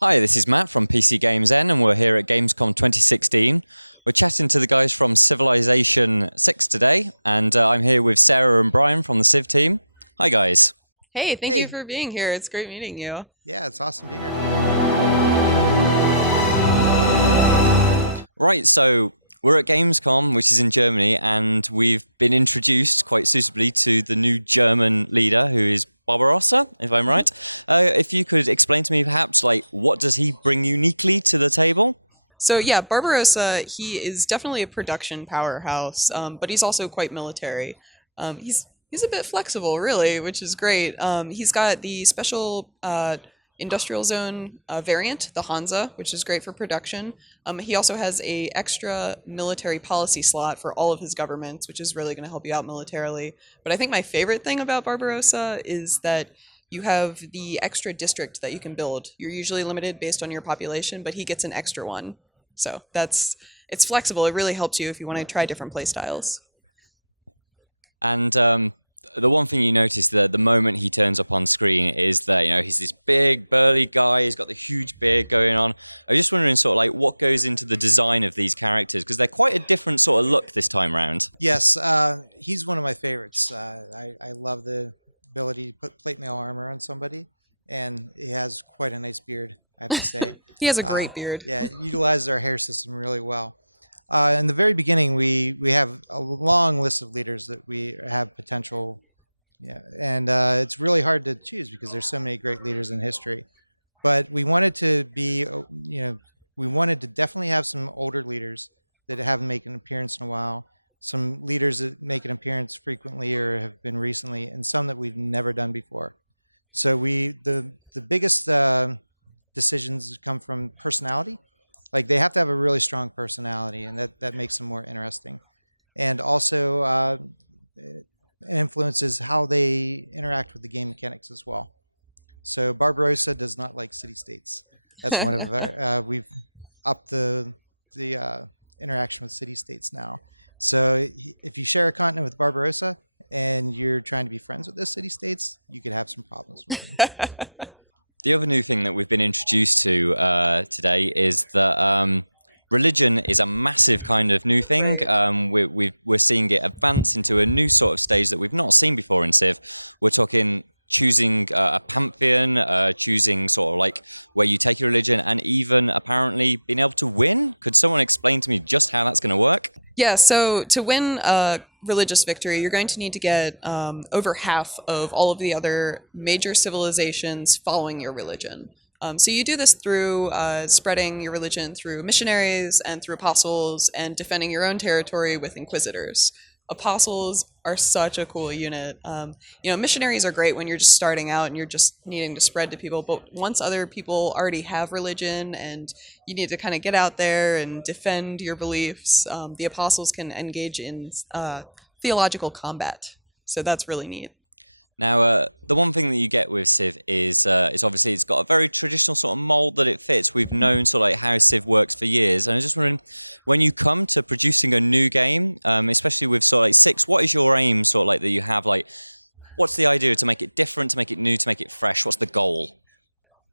Hi, this is Matt from PC Games N, and we're here at Gamescom 2016. We're chatting to the guys from Civilization 6 today, and I'm here with Sarah and Brian from the Civ team. Hi, guys. Hey, thank you for being here. It's great meeting you. Yeah, it's awesome to be here. Right, so we're at Gamescom, which is in Germany, and we've been introduced quite suitably to the new German leader, who is Barbarossa, if I'm right. If you could explain to me, perhaps, what does he bring uniquely to the table? So yeah, Barbarossa, he is definitely a production powerhouse, but he's also quite military. He's a bit flexible, really, which is great. He's got the special industrial zone variant, the Hansa, which is great for production. He also has a extra military policy slot for all of his governments, which is really going to help you out militarily. But I think my favorite thing about Barbarossa is that you have the extra district that you can build. You're usually limited based on your population, but he gets an extra one. So it's flexible. It really helps you if you want to try different play styles. And the one thing you notice the moment he turns up on screen is that, he's this big, burly guy. He's got the huge beard going on. I was just wondering what goes into the design of these characters, because they're quite a different sort of look this time round. Yes, he's one of my favorites. I love the ability to put plate mail armor on somebody, and he has quite a nice beard, I have to say. He has a great beard. Yeah, it utilizes our hair system really well. In the very beginning, we have a long list of leaders that we have potential, and it's really hard to choose because there's so many great leaders in history. But we wanted to be, we wanted to definitely have some older leaders that haven't made an appearance in a while, some leaders that make an appearance frequently or have been recently, and some that we've never done before. So the biggest decisions come from personality. Like, they have to have a really strong personality, and that makes them more interesting. And also, it influences how they interact with the game mechanics as well. So Barbarossa does not like city-states. That's one of our, we've upped the interaction with city-states now. So if you share a continent with Barbarossa and you're trying to be friends with those city-states, you could have some problems with them. The other new thing that we've been introduced to today is that religion is a massive kind of new thing. We're seeing it advance into a new sort of stage that we've not seen before in Civ. We're talking choosing a pantheon, choosing sort of where you take your religion, and even apparently being able to win. Could someone explain to me just how that's going to work? Yeah, so to win a religious victory, you're going to need to get over half of all of the other major civilizations following your religion. So you do this through spreading your religion through missionaries and through apostles, and defending your own territory with inquisitors. Apostles are such a cool unit. Missionaries are great when you're just starting out and you're just needing to spread to people, but once other people already have religion and you need to kind of get out there and defend your beliefs, the apostles can engage in theological combat. So that's really neat. Now, the one thing that you get with Civ is obviously it's got a very traditional sort of mold that it fits. We've known sort of how Civ works for years. And I was just wondering, when you come to producing a new game, especially with sort of 6, what is your aim sort of that you have? What's the idea to make it different, to make it new, to make it fresh? What's the goal?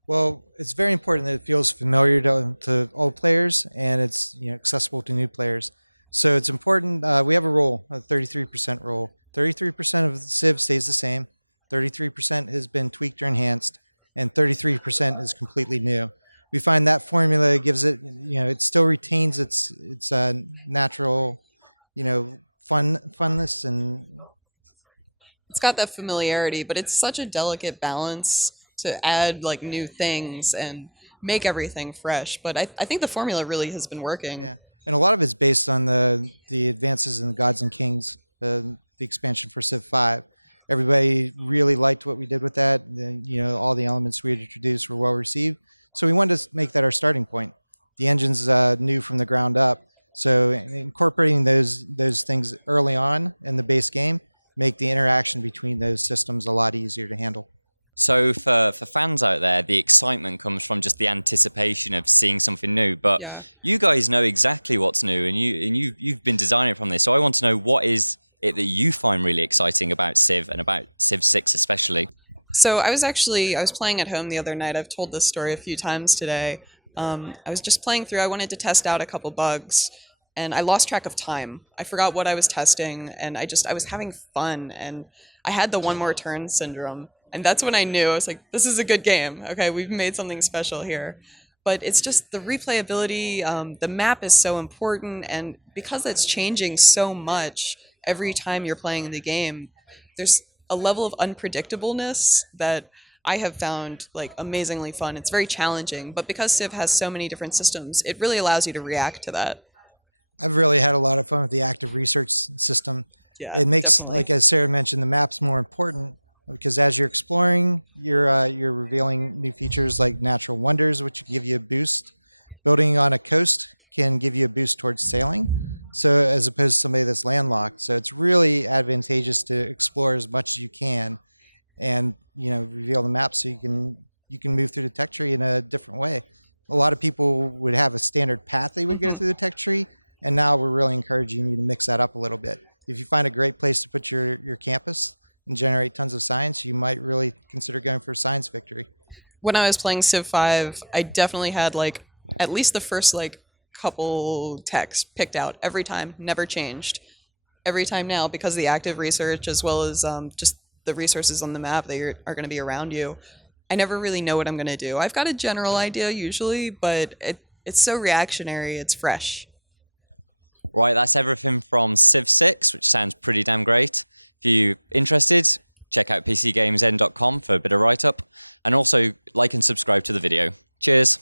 Well, it's very important that it feels familiar to old players, and it's accessible to new players. So it's important. We have a rule, a 33% rule. 33% of Civ stays the same. 33% has been tweaked or enhanced, and 33% is completely new. We find that formula gives it, it still retains its natural, funness, and it's got that familiarity, but it's such a delicate balance to add new things and make everything fresh. But I think the formula really has been working. Yeah, and a lot of it's based on the advances in the Gods and Kings, the expansion for Civ 5. Everybody really liked what we did with that. All the elements we had introduced were well received. So we wanted to make that our starting point. The engine's new from the ground up. So incorporating those things early on in the base game make the interaction between those systems a lot easier to handle. So for fans out there, the excitement comes from just the anticipation of seeing something new. But you guys know exactly what's new, and you've been designing it from this. So I want to know, what is it that you find really exciting about Civ and about Civ 6 especially? So I was playing at home the other night. I've told this story a few times today. I was just playing through. I wanted to test out a couple bugs, and I lost track of time. I forgot what I was testing, and I was having fun, and I had the one more turn syndrome, and that's when I knew. I was like, this is a good game. Okay, we've made something special here. But it's just the replayability. The map is so important, and because it's changing so much every time you're playing the game, there's a level of unpredictableness that I have found like amazingly fun. It's very challenging, but because Civ has so many different systems, it really allows you to react to that. I've really had a lot of fun with the active research system. Yeah, It makes, definitely. like as Sarah mentioned, the maps more important because as you're exploring, you're revealing new features like natural wonders, which give you a boost. Building on a coast can give you a boost towards sailing. So as opposed to somebody that's landlocked, so it's really advantageous to explore as much as you can, and reveal the map so you can move through the tech tree in a different way. A lot of people would have a standard path they would go through the tech tree, and now we're really encouraging you to mix that up a little bit. If you find a great place to put your campus and generate tons of science, you might really consider going for a science victory. When I was playing Civ 5, I definitely had like at least the first like couple techs picked out every time, never changed. Every time now, because of the active research as well as just the resources on the map that are going to be around you, I never really know what I'm going to do. I've got a general idea usually, but it's so reactionary, it's fresh. Right, that's everything from Civ 6, which sounds pretty damn great. If you're interested, check out pcgamesn.com for a bit of write-up. And also, like and subscribe to the video. Cheers.